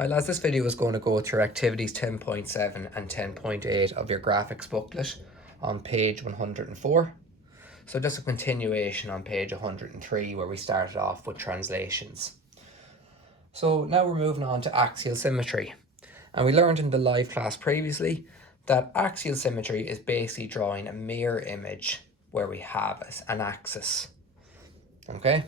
Hi lads, this video is going to go through activities 10.7 and 10.8 of your graphics booklet on page 104. So just a continuation on page 103 where we started off with translations. So now we're moving on to axial symmetry. And we learned in the live class previously that axial symmetry is basically drawing a mirror image where we have an axis. Okay,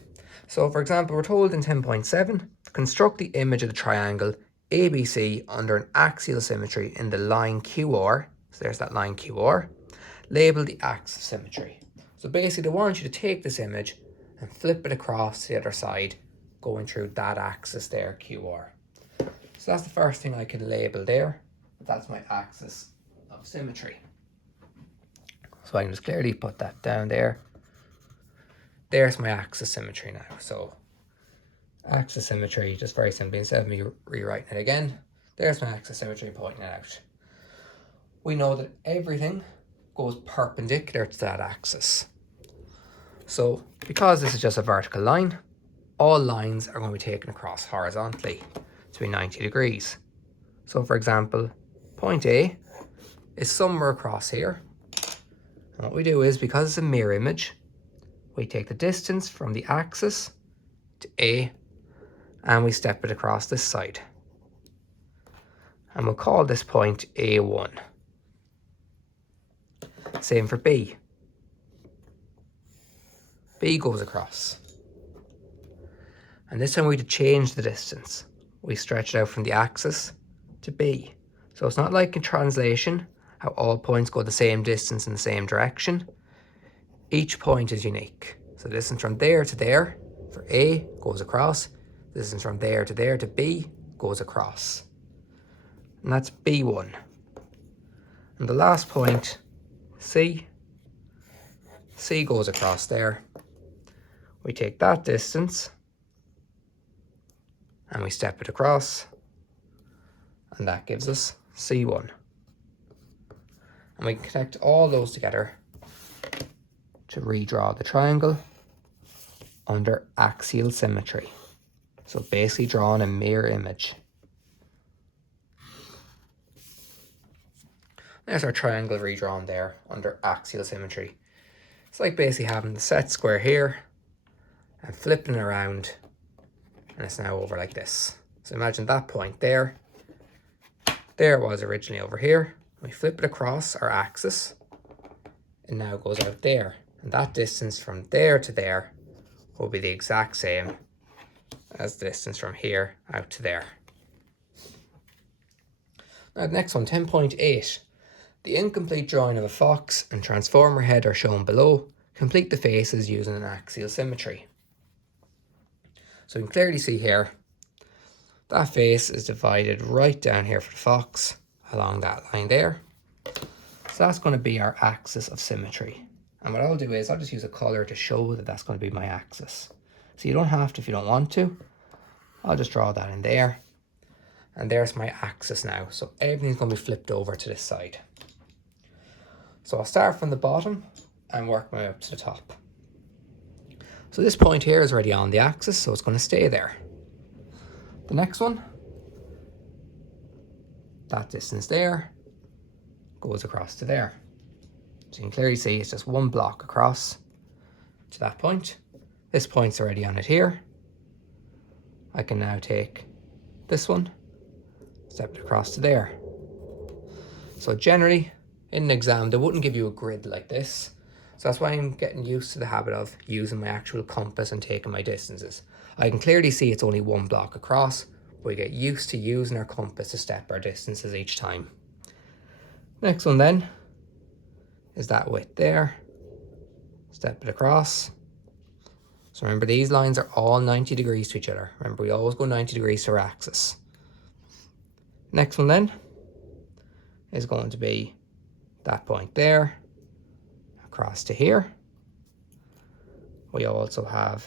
so for example, we're told in 10.7, construct the image of the triangle ABC under an axial symmetry in the line QR. So there's that line QR. Label the axis of symmetry. So basically they want you to take this image and flip it across the other side, going through that axis there, QR. So that's the first thing I can label there. That's my axis of symmetry. So I can just clearly put that down there. There's my axis symmetry now. So axis symmetry, just very simply, instead of me rewriting it again, there's my axis symmetry pointing it out. We know that everything goes perpendicular to that axis. So because this is just a vertical line, all lines are going to be taken across horizontally to be 90 degrees. So for example, point A is somewhere across here. And what we do is, because it's a mirror image, we take the distance from the axis to A and we step it across this side. And we'll call this point A1. Same for B. B goes across. And this time we had to change the distance. We stretch it out from the axis to B. So it's not like in translation, how all points go the same distance in the same direction. Each point is unique. So the distance from there to there for A goes across. The distance from there to B goes across. And that's B1. And the last point, C goes across there. We take that distance and we step it across, and that gives us C1. And we can connect all those together to redraw the triangle under axial symmetry. So basically drawing a mirror image. There's our triangle redrawn there under axial symmetry. It's like basically having the set square here and flipping it around, and it's now over like this. So imagine that point there. There it was originally over here. We flip it across our axis. It now goes out there. And that distance from there to there will be the exact same as the distance from here out to there. Now the next one, 10.8. The incomplete drawing of a fox and transformer head are shown below. Complete the faces using an axial symmetry. So you can clearly see here, that face is divided right down here for the fox along that line there. So that's going to be our axis of symmetry. And what I'll do is I'll just use a color to show that that's going to be my axis. So you don't have to if you don't want to. I'll just draw that in there. And there's my axis now. So everything's going to be flipped over to this side. So I'll start from the bottom and work my way up to the top. So this point here is already on the axis, so it's going to stay there. The next one, that distance there goes across to there. So you can clearly see it's just one block across to that point. This point's already on it here. I can now take this one, step it across to there. So generally, in an exam, they wouldn't give you a grid like this. So that's why I'm getting used to the habit of using my actual compass and taking my distances. I can clearly see it's only one block across, but we get used to using our compass to step our distances each time. Next one then is that width there. Step it across. So remember, these lines are all 90 degrees to each other. Remember, we always go 90 degrees to our axis. Next one then is going to be that point there across to here. We also have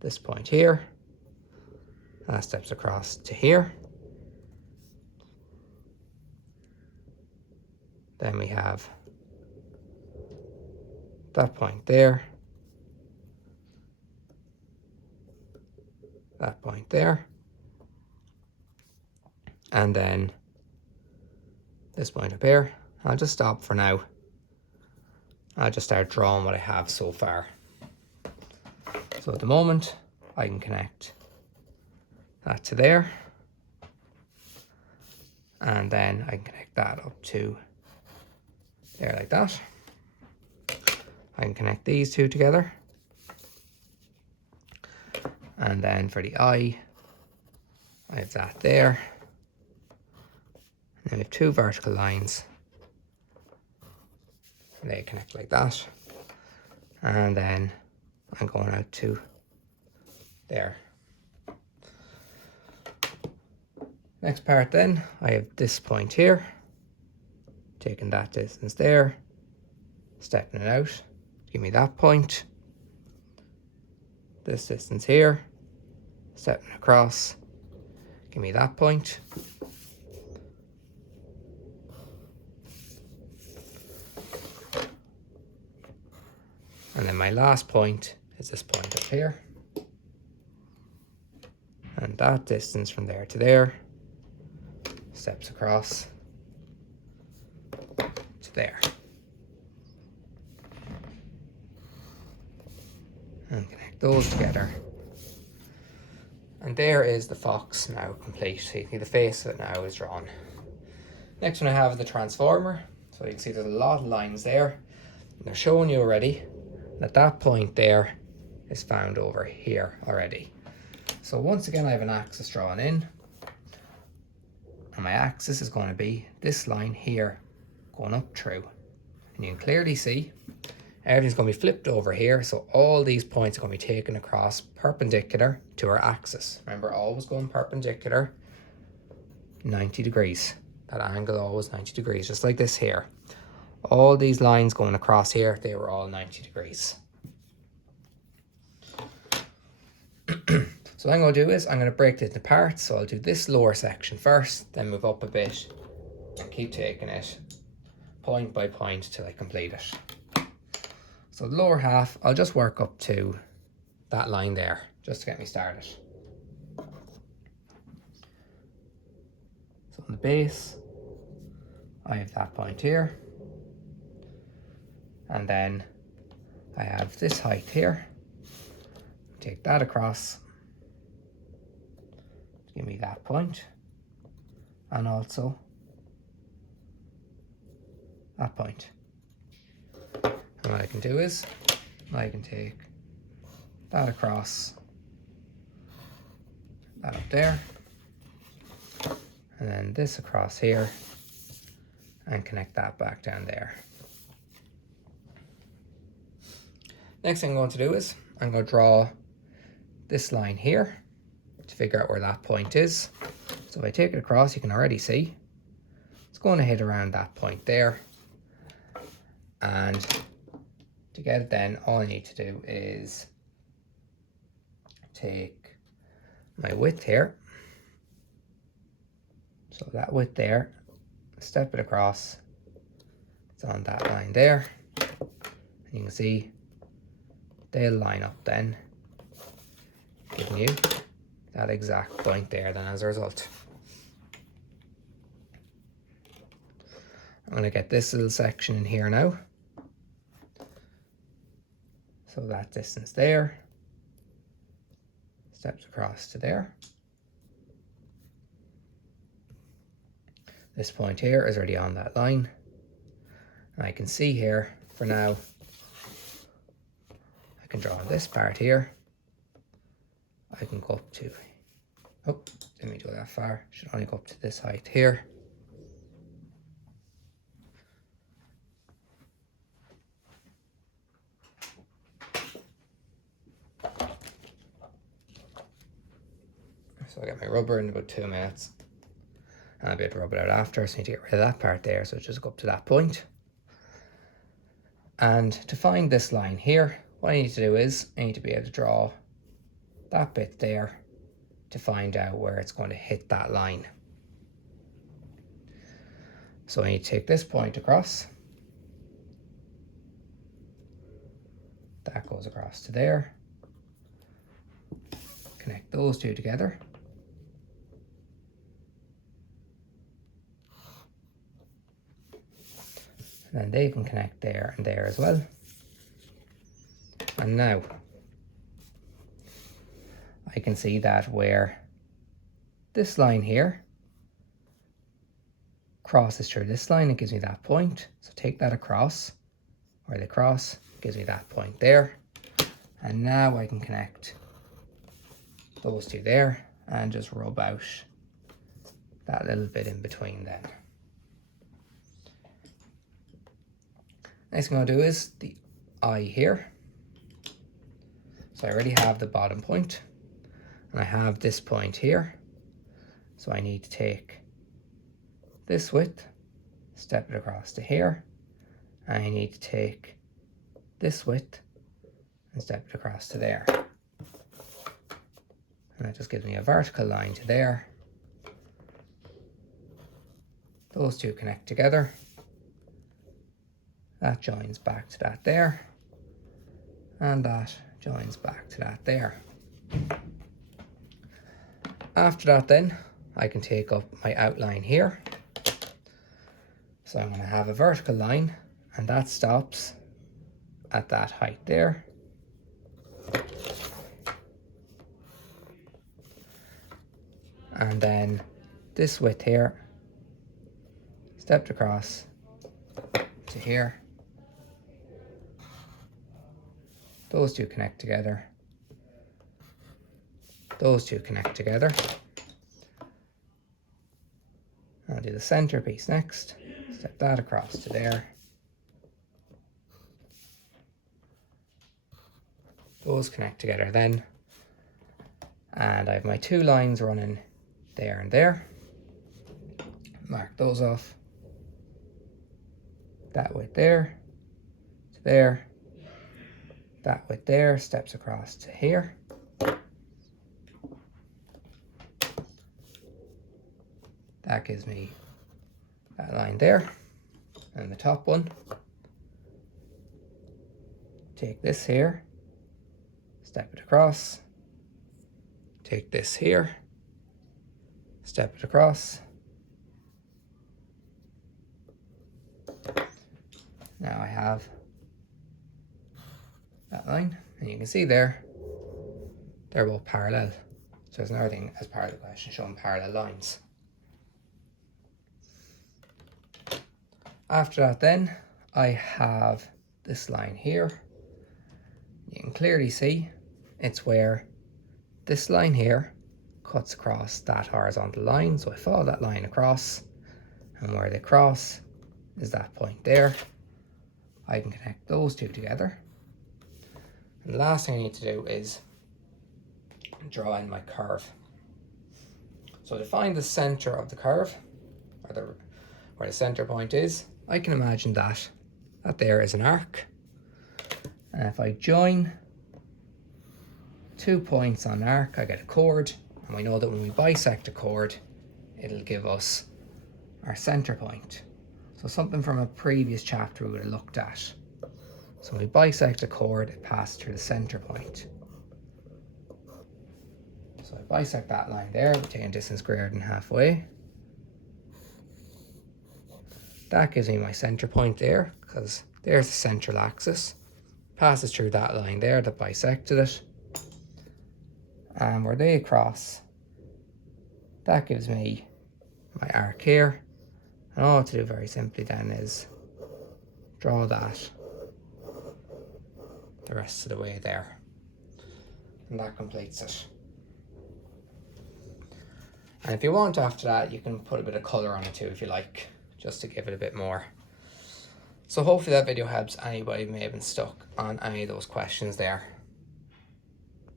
this point here. And that steps across to here. Then we have that point there. That point there. and then this point up here. I'll just stop for now. I'll just start drawing what I have so far. So at the moment, I can connect that to there. And then I can connect that up to there like that. I can connect these two together. And then for the eye, I have that there. And I have two vertical lines. And they connect like that. And then I'm going out to there. Next part then, I have this point here. Taking that distance there. Stepping it out. Give me that point. This distance here. Stepping across. Give me that point. And then my last point is this point up here. And that distance from there to there steps across to there. And connect those together. And there is the fox now complete. So you can see the face of it now is drawn. Next one I have is the transformer. So you can see there's a lot of lines there. And they're showing you already that that point there is found over here already. So once again I have an axis drawn in. And my axis is going to be this line here going up through. And you can clearly see everything's going to be flipped over here. So all these points are going to be taken across perpendicular to our axis. Remember, always going perpendicular 90 degrees. That angle always 90 degrees, just like this here. All these lines going across here, they were all 90 degrees. So what I'm going to do is I'm going to break this into parts. So I'll do this lower section first, then move up a bit and keep taking it point by point till I complete it. So the lower half, I'll just work up to that line there, just to get me started. So on the base, I have that point here. And then I have this height here. Take that across. Give me that point. And also that point. And what I can do is, I can take that across, that up there, and then this across here, and connect that back down there. Next thing I'm going to do is, I'm going to draw this line here to figure out where that point is. So if I take it across, you can already see it's going to hit around that point there. And to get it then, all I need to do is take my width here. So that width there, step it across. It's on that line there. And you can see they'll line up then, giving you that exact point there then as a result. I'm going to get this little section in here now. So that distance there steps across to there. This point here is already on that line. And I can see here for now, I can draw this part here. I can go up to, oh, didn't mean to go that far. Should only go up to this height here. So I get my rubber in about 2 minutes. And I'll be able to rub it out after, so I need to get rid of that part there. So just go up to that point. And to find this line here, what I need to do is, I need to be able to draw that bit there to find out where it's going to hit that line. So I need to take this point across. That goes across to there. Connect those two together. So then they can connect there and there as well. And now I can see that where this line here crosses through this line, it gives me that point. So take that across, where they cross, gives me that point there. And now I can connect those two there and just rub out that little bit in between them. Next thing I'm going to do is the eye here. So I already have the bottom point, and I have this point here. So I need to take this width, step it across to here, and I need to take this width and step it across to there. And that just gives me a vertical line to there. Those two connect together. That joins back to that there. And that joins back to that there. After that then, I can take up my outline here. So I'm going to have a vertical line, and that stops at that height there. And then this width here, stepped across to here. Those two connect together. Those two connect together. I'll do the center piece next. Step that across to there. Those connect together then. And I have my two lines running there and there. Mark those off. That width there to there. That width there steps across to here. That gives me that line there. And the top one. Take this here, step it across. Take this here, step it across. Now I have that line, and you can see there, they're both parallel. So there's another thing as part of the question showing parallel lines. After that then, I have this line here. You can clearly see it's where this line here cuts across that horizontal line. So I follow that line across, and where they cross is that point there. I can connect those two together. And the last thing I need to do is draw in my curve. So to find the center of the curve, or where the center point is, I can imagine that there is an arc. And if I join 2 points on an arc, I get a chord. And we know that when we bisect a chord, it'll give us our center point. So something from a previous chapter we would have looked at. So when we bisect a chord, it passes through the center point. So I bisect that line there, we're taking distance greater than halfway. That gives me my center point there, because there's the central axis. Passes through that line there that bisected it. And where they cross, that gives me my arc here. And all I have to do very simply then is draw that the rest of the way there. And that completes it. And if you want after that, you can put a bit of colour on it too if you like, just to give it a bit more. So hopefully that video helps anybody who may have been stuck on any of those questions there.